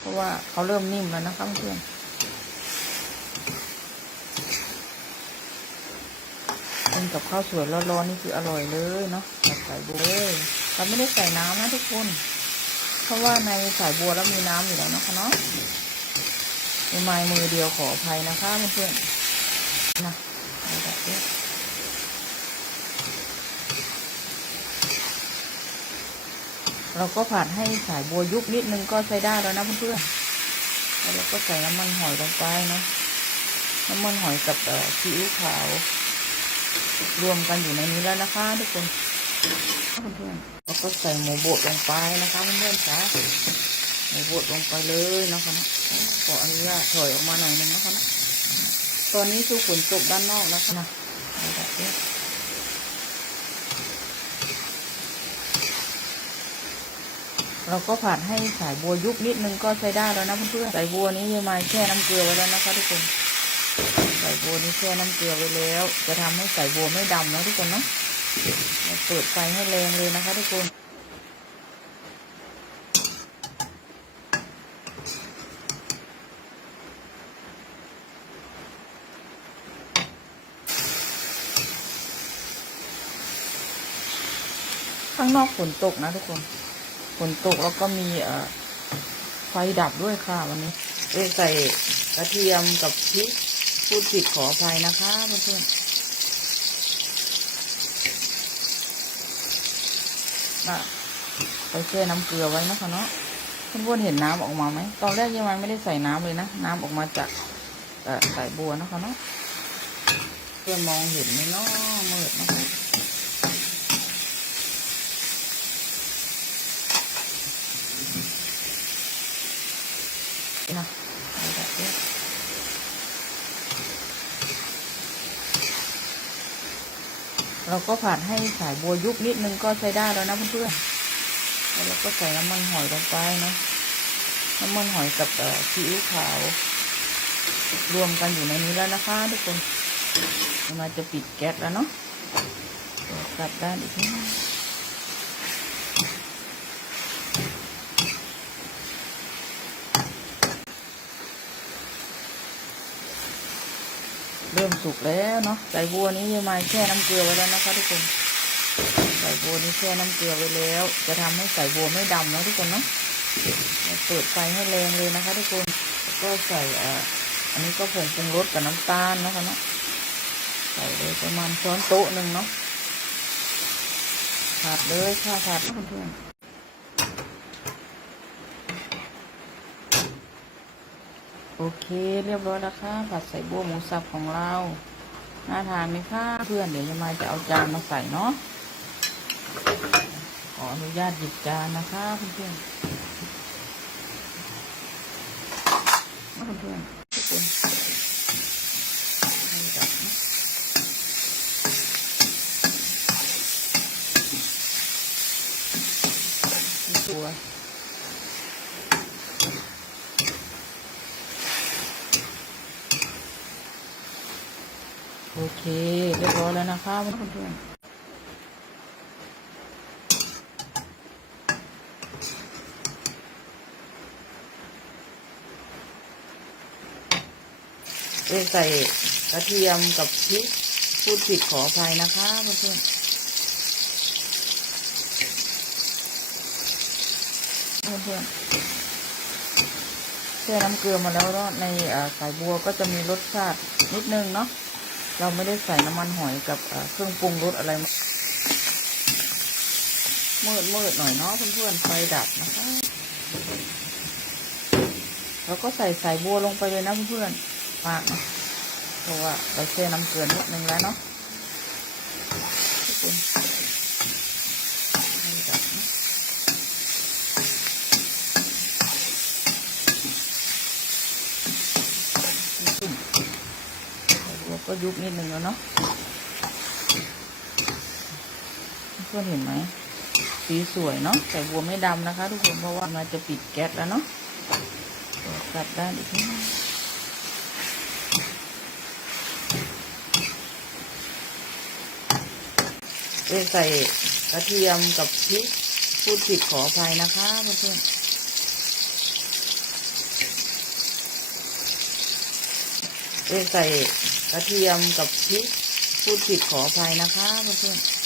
เพราะว่าเขาเริ่มนิ่มแล้วนะคะเพื่อนกินกับข้าวสวยร้อนๆนี่คืออร่อยเลยเนาะกับสายบัวเลยเราไม่ได้ใส่น้ำนะทุกคน เพราะว่าในสายบัวแล้วมีน้ำอยู่แล้วนะคะเนาะมีไม้มือเดียวขออภัยนะคะเพื่อนๆนะเอาแบบนี้ เราก็ผัดให้สายบัวยุบนิดนึงก็ใช้ได้แล้วนะเพื่อนๆแล้วเราก็ใส่น้ำมันหอยลงไปเนาะน้ำมันหอยกับซีอิ๊วขาว รวมกันอยู่ในนี้แล้วนะคะทุกคนเพื่อนๆแล้วก็ใส่หมูบดลงไปนะคะเพื่อนๆจ้าหมูบดลงไปเลยนะคะนะขออนุญาตถอยออกมาหน่อยนึงนะคะนะตอนนี้คือฝนตกด้านนอกนะคะนะ เราก็ผัดให้สายบัวยุบนิดนึงก็ใช้ได้แล้วนะเพื่อนๆสายบัวนี้ยายมาแช่น้ำเกลือไว้แล้วนะคะทุกคนใส่บัวนี่แช่น้ำเกลือไว้แล้ว จะทำให้ใส่บัวไม่ดำนะทุกคนเนาะเราเปิดไฟให้แรงเลยนะคะทุกคนข้างนอกฝนตกนะทุกคน ฝนตกแล้วก็มีเอ่อไฟดับด้วยค่ะวันนี้เอ้ยใส่กระเทียมกับพริกพูดผิดขออภัยนะคะเพื่อนๆน่ะไปแช่น้ำเกลือไว้นะคะเนาะเพื่อนๆเห็นน้ำออกมาไหมตอนแรกยังไม่ได้ใส่น้ำเลยนะน้ำออกมาจากเอ่อสายบัวนะคะเนาะเพื่อนมองเห็นไหมเนาะนะเอาแบบนี้ เราก็ผัดให้สายบัวยุบนิดนึงก็ใช้ได้แล้วนะเพื่อนๆแล้วเราก็ใส่น้ำมันหอยลงไปเนาะน้ำมันหอยกับซีอิ๊วขาว รวมกันอยู่ในนี้แล้วนะคะทุกคนเราจะปิดแก๊สแล้วเนาะกลับด้านอีกนิด เริ่มสุกแล้วเนาะใส่บัวนี้ยายมาแช่น้ำเกลือไว้แล้วนะคะทุกคนใส่บัวนี้แช่น้ำเกลือไว้แล้ว จะทำให้ใส่บัวไม่ดำนะทุกคนเนาะเปิดไฟให้แรงเลยนะคะ ทุกคนก็ใส่อ่ออันนี้ก็ผงปรุงรสกับน้ำตาลนะคะเนาะใส่เลยประมาณช้อนโต๊ะหนึ่งเนาะผัดเลยค่ะผัดเพื่อน โอเคเรียบร้อยแล้วค่ะผัดใส่บัวหมูสับของเราน่าทานไหมคะเพื่อนเดี๋ยวจะมาจะเอาจานมาใส่เนาะขออนุญาตหยิบจานนะคะเพื่อนๆเพื่อนๆทุกคนตัว เรียบร้อยแล้วนะคะเพื่อนๆเอใส่กระเทียมกับพริกพูดผิดขออภัยนะคะเพื่อนๆเพื่อนๆแช่น้ำเกลือมาแล้วเนาะในสายบัวก็จะมีรสชาตินิดนึงเนาะ เราไม่ได้ใส่น้ำมันหอยกับเครื่องปรุงรสอะไรมืดมืดๆหน่อยเนาะเพื่อนๆไฟดับนะคะแล้วก็ใส่สายบัวลงไปเลยนะเพื่อนๆมากนะเพราะว่าเราแช่น้ำเกลือนิดนึงแล้วเนาะทุกคนไฟดับนะขึ้นสายบัว ก็ยุบนิดนึงแล้วเนาะเพื่อนเห็นไหมสีสวยเนาะแต่บัวไม่ดำนะคะ ทุกคนเพราะว่ามันจะปิดแก๊สแล้วเนาะกลับด้านอีกนิดนึงเอ้ยใส่กระเทียมกับพริกพูดผิดขออภัยนะคะเพื่อนๆ เอใส่กระเทียมกับพริกพูดผิดขออภัยนะคะเพื่อนๆ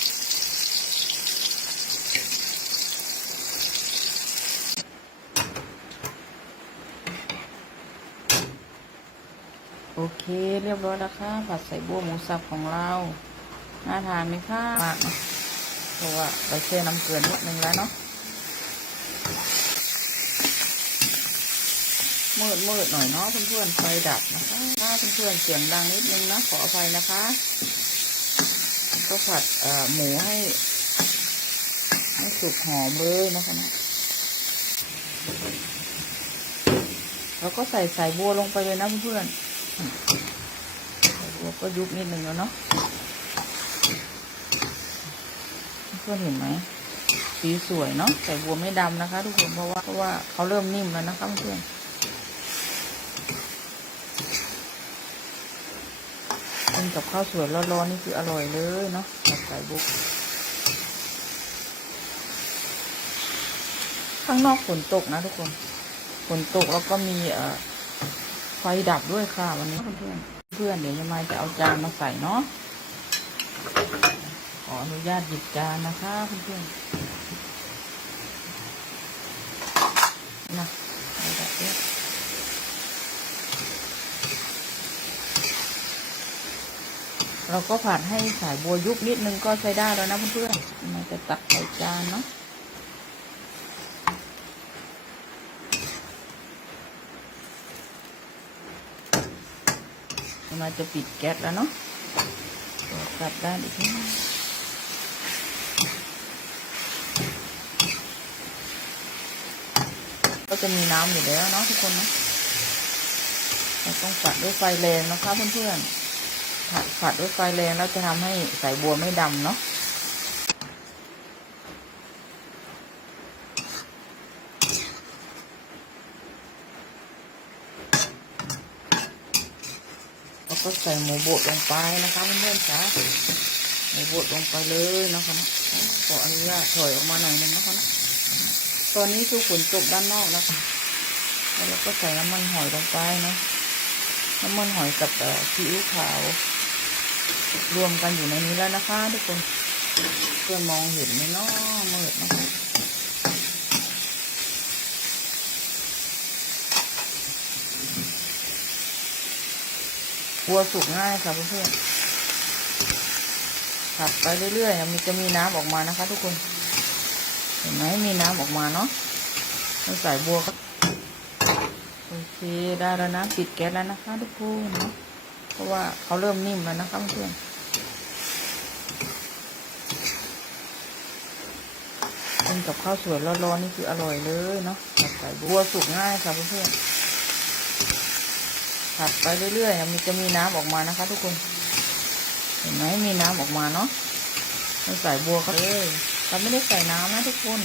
โอเคเรียบร้อยแล้วค่ะผัดใส่บัวหมูสับของเราน่าทานไหมคะมากเนอะเพราะว่าเราแช่น้ำเกลือนิดนึงแล้วเนาะ มืดมืดหน่อยเนาะเพื่อนๆไฟดับนะคะ ถ้าเพื่อนๆเสียงดังนิดนึงนะขออภัยนะคะ ก็ผัดหมูให้ ให้สุกหอมเลยนะคะนะแล้วก็ใส่สายบัวลงไปเลยนะเพื่อนๆสายบัวก็ยุบนิดนึงแล้วเนาะเพื่อนเห็นไหมสีสวยเนาะใส่บัวไม่ดำนะคะ ทุกคนเพราะว่าเพราะว่าเขาเริ่มนิ่มแล้วนะคะเพื่อนๆ กิ นกับข้าวสวยร้อนๆนี่คืออร่อยเลยเนาะผัดไก่บุกข้างนอกฝนตกนะทุกคนฝนตกแล้วก็มีเอ่อไฟดับด้วยค่ะวันนี้เพื่อนเพื่อนเดี๋ยวยมายจะเอาจานมาใส่เนาะขออนุญาตหยิบจานนะคะเพื่อนๆนะเอาแบบนี้ เราก็ผัดให้สายบัวยุบนิดนึงก็ใช้ได้แล้วนะเพื่อนๆมันจะตักใส่จานเนาะมันจะปิดแก๊สแล้วเนาะกลับด้านอีกนิดก็จะมีน้ำอยู่แล้วเนาะทุกคนเนาะเราต้องผัดด้วยไฟแรงนะคะเพื่อนๆ ผัดผัดด้วยไฟแรงแล้วจะทำให้สายบัวไม่ดำเนาะแล้วก็ใส่หมูบดลงไปนะคะเพื่อนๆจ้าหมูบดลงไปเลยนะคะนะขออนุญาตถอยออกมาหน่อยนึงนะคะนะตอนนี้คือฝนตกด้านนอกนะคะแล้วเราก็ใส่น้ำมันหอยลงไปเนาะน้ำมันหอยกับเอ่อซีอิ๊วขาว รวมกันอยู่ในนี้แล้วนะคะ ทุกคนเพื่อมองเห็นไหมเนาะมืดนะคะวัวสุกง่ายค่ะเพื่อนๆผัดไปเรื่อยๆมันจะมีน้ำออกมานะคะ ทุกคน เห็นไหมมีน้ำออกมาเนาะเราใส่บัวก็โอเคได้แล้วนะ ปิดแก๊สแล้วนะคะ ทุกคน เพราะว่าเขาเริ่มนิ่มแล้วนะคะเพื่อนกินกับข้าวสวยร้อนๆนี่คืออร่อยเลยเนาะผัดไก่บัวสุกง่ายค่ะเพื่อนๆผัดไปเรื่อยๆมันจะมีน้ำออกมานะคะ ทุกคน เห็นไหมมีน้ำออกมาเนาะเราใส่บัวเขาเลยเราไม่ได้ใส่น้ำนะทุกคน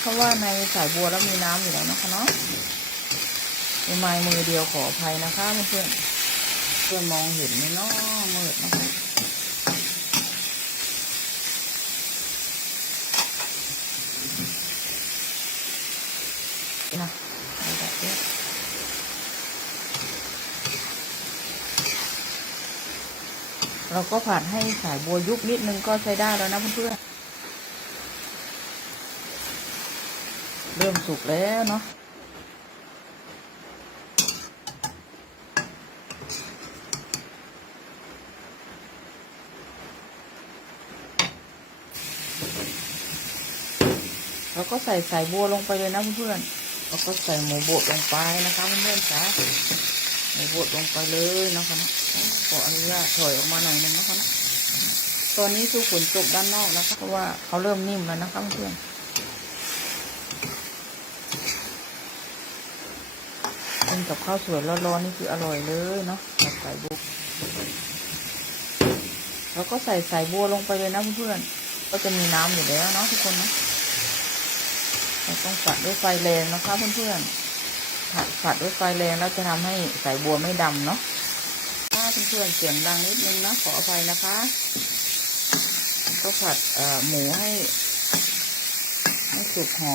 เพราะว่าในสายบัวแล้วมีน้ำอยู่แล้วนะคะเนาะไม้มือเดียวขออภัยนะคะเพื่อนๆ เพื่อนมองเห็นไหมเนาะมืดนะคะนะแบบนี้เราก็ผัดให้สายบัวยุบนิดนึงก็ใช้ได้แล้วนะเพื่อนๆเริ่มสุกแล้วเนาะ แล้วก็ใส่สายบัวลงไปเลยนะเพื่อนๆแล้วก็ใส่หมูบดลงไปนะคะเพื่อนๆจ้าหมูบดลงไปเลยนะคะนะขออนุญาตถอยออกมาหน่อยนึงนะคะนะตอนนี้คือฝนตกด้านนอกนะคะเพราะว่าเขาเริ่มนิ่มแล้วนะคะเพื่อนกินกับข้าวสวยร้อนๆนี่คืออร่อยเลยเนาะกับไก่บุกแล้วก็ใส่สายบัวลงไปเลยนะเพื่อนๆก็จะมีน้ำอยู่แล้วเนาะทุกคนเนาะ เราต้องผัดด้วยไฟแรงนะคะเพื่อนๆผัดผัดด้วยไฟแรงแล้วจะทำให้สายบัวไม่ดำเนาะถ้าเพื่อนๆเสียงดังนิดนึงนะขออภัยนะคะ ก็ผัดหมูให้ให้สุกหอม